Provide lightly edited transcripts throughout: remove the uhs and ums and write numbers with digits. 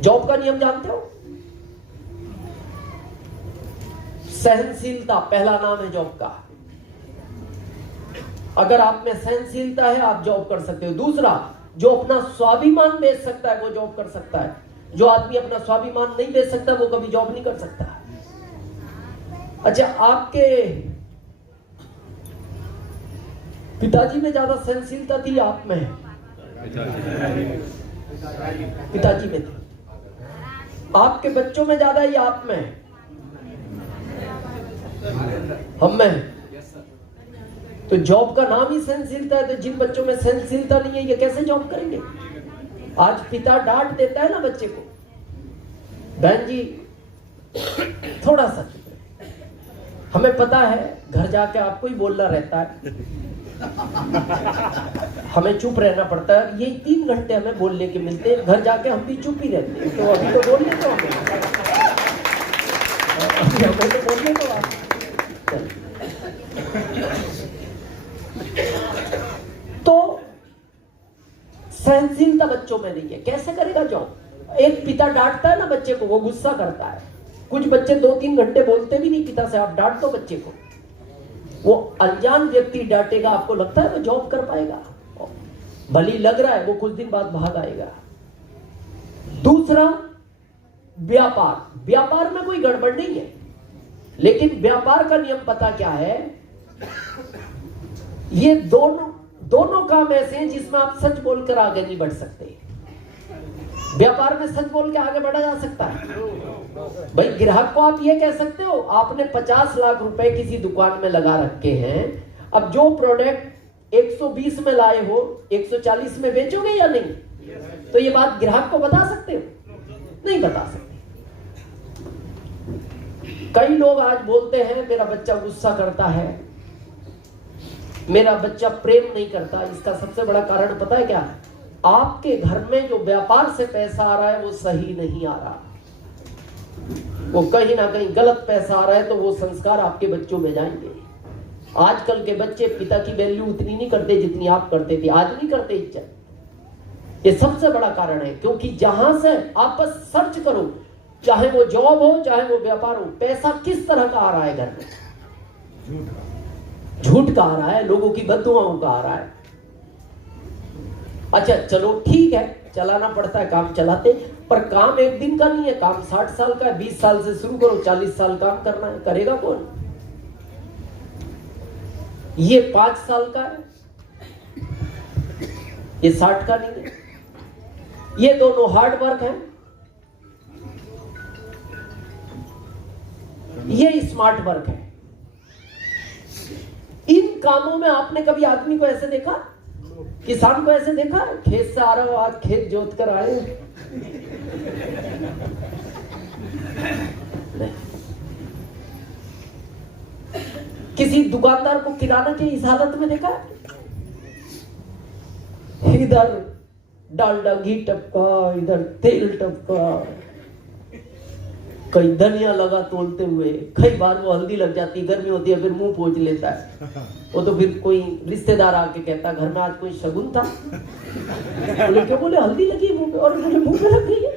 Job का नियम जानते हो? सहनशीलता पहला नाम है जॉब का। अगर आप में सहनशीलता है आप जॉब कर सकते हो। दूसरा, जो अपना स्वाभिमान बेच सकता है वो जॉब कर सकता है। जो आदमी अपना स्वाभिमान नहीं बेच सकता वो कभी जॉब नहीं कर सकता। अच्छा, आपके पिताजी में ज्यादा सहनशीलता थी आप में? पिताजी में थी। आपके बच्चों में ज्यादा ही आप में? हम में। तो जॉब का नाम ही सहनशीलता है, तो जिन बच्चों में सहनशीलता नहीं है ये कैसे जॉब करेंगे? आज पिता डांट देता है ना बच्चे को, बहन जी थोड़ा सा चुप रहे, हमें पता है घर जाके आपको ही बोलना रहता है, हमें चुप रहना पड़ता है। ये 3 घंटे हमें बोलने के मिलते हैं, घर जाके हम भी चुप ही रहते हैं। तो अभी तो बोलने तो बोलने तो आप तो सहनशीलता बच्चों में नहीं है, कैसे करेगा जॉब? एक पिता डांटता है ना बच्चे को, वो गुस्सा करता है। कुछ बच्चे 2-3 घंटे बोलते भी नहीं पिता से, आप डांट दो बच्चे को, वो अनजान व्यक्ति डांटेगा, आपको लगता है वो जॉब कर पाएगा? भली लग रहा है, वो कुछ दिन बाद भाग आएगा। दूसरा, व्यापार में कोई गड़बड़ नहीं है, लेकिन व्यापार का नियम पता क्या है? ये दोनों काम ऐसे हैं जिसमें आप सच बोलकर आगे नहीं बढ़ सकते। व्यापार में सच बोल के आगे बढ़ा जा सकता है। भाई ग्राहक को आप ये कह सकते हो, आपने 50 लाख रुपए किसी दुकान में लगा रखे हैं, अब जो प्रोडक्ट 120 में लाए हो 140 में बेचोगे या नहीं? तो ये बात ग्राहक को बता सकते हो? नहीं बता सकते। कई लोग आज बोलते हैं मेरा बच्चा गुस्सा करता है, मेरा बच्चा प्रेम नहीं करता। इसका सबसे बड़ा कारण पता है क्या? आपके घर में जो व्यापार से पैसा आ रहा है वो सही नहीं आ रहा, वो कहीं ना कहीं गलत पैसा आ रहा है, तो वो संस्कार आपके बच्चों में जाएंगे। आजकल के बच्चे पिता की वैल्यू उतनी नहीं करते जितनी आप करते थे, आज नहीं करते इज्जत। ये सबसे बड़ा कारण है, क्योंकि जहां से आप बस सर्च करो, चाहे वो जॉब हो चाहे वो व्यापार हो, पैसा किस तरह का आ रहा है घर में? झूठ का आ रहा है, लोगों की बददुआओं का आ रहा है। अच्छा चलो ठीक है, चलाना पड़ता है, काम चलाते, पर काम एक दिन का नहीं है, काम 60 साल का है। 20 साल से शुरू करो, 40 साल काम करना है, करेगा कौन? ये 5 साल का है, ये 60 का नहीं है। ये दोनों हार्ड वर्क है, ये स्मार्ट वर्क है। इन कामों में आपने कभी आदमी को ऐसे देखा? किसान को ऐसे देखा? खेत से आ रहा हो, आज खेत जोत कर आए। किसी दुकानदार को किराना की इस हालत में देखा? इधर डालडा घी टपका, इधर तेल टपका, कई धनिया लगा तोलते हुए, कई बार वो हल्दी लग जाती, गर्मी होती है फिर मुंह पोंछ लेता है। वो तो फिर कोई रिश्तेदार आके कहता घर में आज कोई शगुन था, बोले क्या? बोले हल्दी लगी मुंह पे, और बोले मुंह पे लग गई है।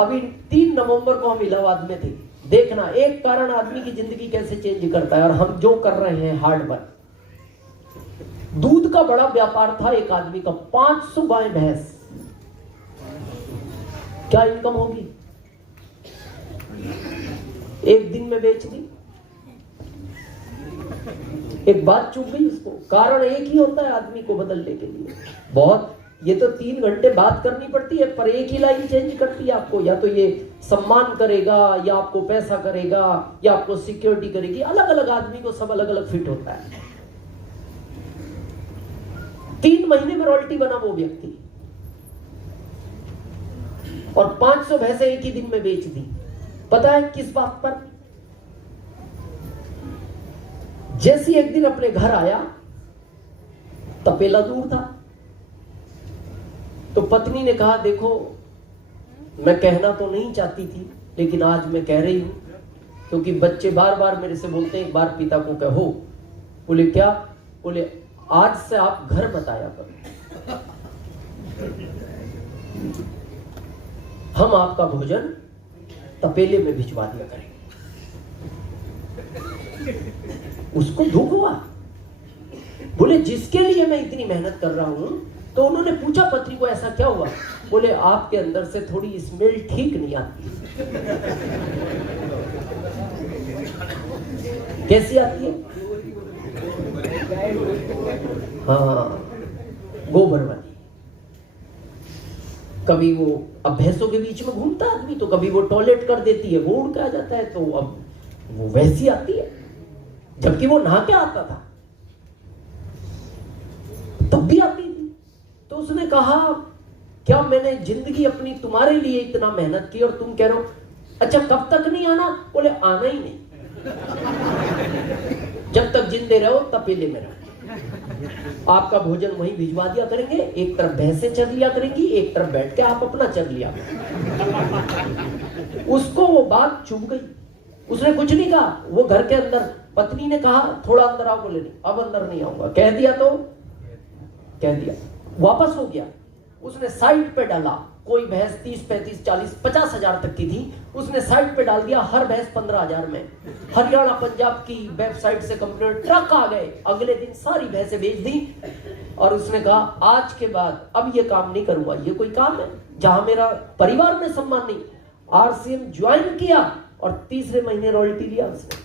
अभी 3 नवंबर को हम इलाहाबाद में थे, देखना एक कारण आदमी की जिंदगी कैसे चेंज करता है। और हम जो कर रहे हैं हार्ड वर्क। दूध का बड़ा व्यापार था एक आदमी का, 500 गाय भैंस, क्या इनकम होगी? एक दिन में बेच दी। एक बात चुप गई उसको, कारण एक ही होता है आदमी को बदलने के लिए। बहुत, ये तो 3 घंटे बात करनी पड़ती है, पर एक ही लाइन चेंज करती है आपको। या तो ये सम्मान करेगा, या आपको पैसा करेगा, या आपको सिक्योरिटी करेगी। अलग अलग आदमी को सब अलग अलग फिट होता है। 3 महीने में रॉयल्टी बना वो व्यक्ति, और 500 भैंसे एक ही दिन में बेच दी। पता है किस बात पर? जैसे एक दिन अपने घर आया, तपेला दूर था, तो पत्नी ने कहा देखो मैं कहना तो नहीं चाहती थी, लेकिन आज मैं कह रही हूं, क्योंकि बच्चे बार बार मेरे से बोलते हैं एक बार पिता को कहो। बोले क्या? बोले आज से आप घर मत आया करो। हम आपका भोजन तपेले में भिजवा दिया करेंगे। उसको दुख हुआ, बोले जिसके लिए मैं इतनी मेहनत कर रहा हूं। तो उन्होंने पूछा पत्नी को ऐसा क्या हुआ? बोले आपके अंदर से थोड़ी स्मेल ठीक नहीं आती। कैसी आती है? हाँ, गोबर वाली। कभी वो, अब भैंसों के बीच में घूमता आदमी तो कभी वो टॉयलेट कर देती है, वो उड़ के आ जाता है, तो अब वो वैसी आती है, जबकि वो नहा के आता था तब भी आती थी। तो उसने कहा क्या मैंने जिंदगी अपनी तुम्हारे लिए इतना मेहनत की और तुम कह रहे हो अच्छा कब तक नहीं आना? बोले आना ही नहीं, जब तक जिंदे रहो तपेले में रहो। आपका भोजन वहीं भिजवा दिया करेंगे, एक तरफ भैंसें चर लिया करेंगी, एक तरफ बैठ के आप अपना चर लिया। उसको वो बात चुभ गई, उसने कुछ नहीं कहा। वो घर के अंदर पत्नी ने कहा थोड़ा अंदर आओ, बोले नहीं अब अंदर नहीं आऊंगा। कह दिया तो कह दिया, वापस हो गया। उसने साइड पे डाला, कोई भैंस 30, 35, 40, 50 हजार तक की थी, उसने साइड पे डाल दिया, हर भैंस 15,000 में। हरियाणा पंजाब की वेबसाइट से कंप्लेंट, ट्रक आ गए, अगले दिन सारी भैंसें बेच दी। और उसने कहा आज के बाद अब ये काम नहीं करूंगा, ये कोई काम है जहां मेरा परिवार में सम्मान नहीं। आरसीएम ज्वाइन किया और तीसरे महीने रॉयल्टी लिया उसने।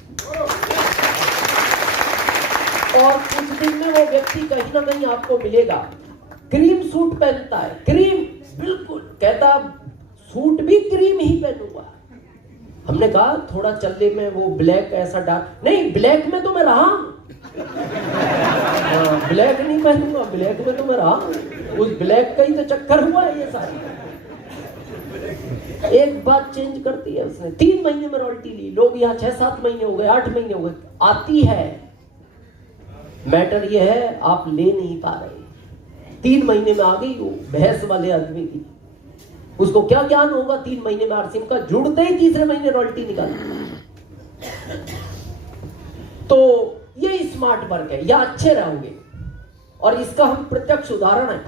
और कुछ दिन में वो व्यक्ति कहीं ना कहीं आपको मिलेगा, क्रीम सूट पहनता है, क्रीम बिल्कुल, कहता सूट भी क्रीम ही पहनूंगा। हमने कहा थोड़ा चलने में वो ब्लैक ऐसा डार्क, नहीं ब्लैक में तो मैं रहा, ब्लैक नहीं पहनूंगा, ब्लैक में तो मैं रहा, उस ब्लैक का ही तो चक्कर हुआ है ये सारी। एक बात चेंज करती है उसने, 3 महीने में रॉयल्टी ली। लोग यहाँ 6-7 महीने हो गए, 8 महीने हो गए, आती है। मैटर ये है आप ले नहीं पा रहे। 3 महीने में आ गई वो भैंस वाले आदमी की, उसको क्या ज्ञान होगा 3 महीने में आरसीएम का, जुड़ते ही तीसरे महीने रॉयल्टी निकाली। तो ये स्मार्ट वर्क है, या अच्छे रहोगे, और इसका हम प्रत्यक्ष उदाहरण है।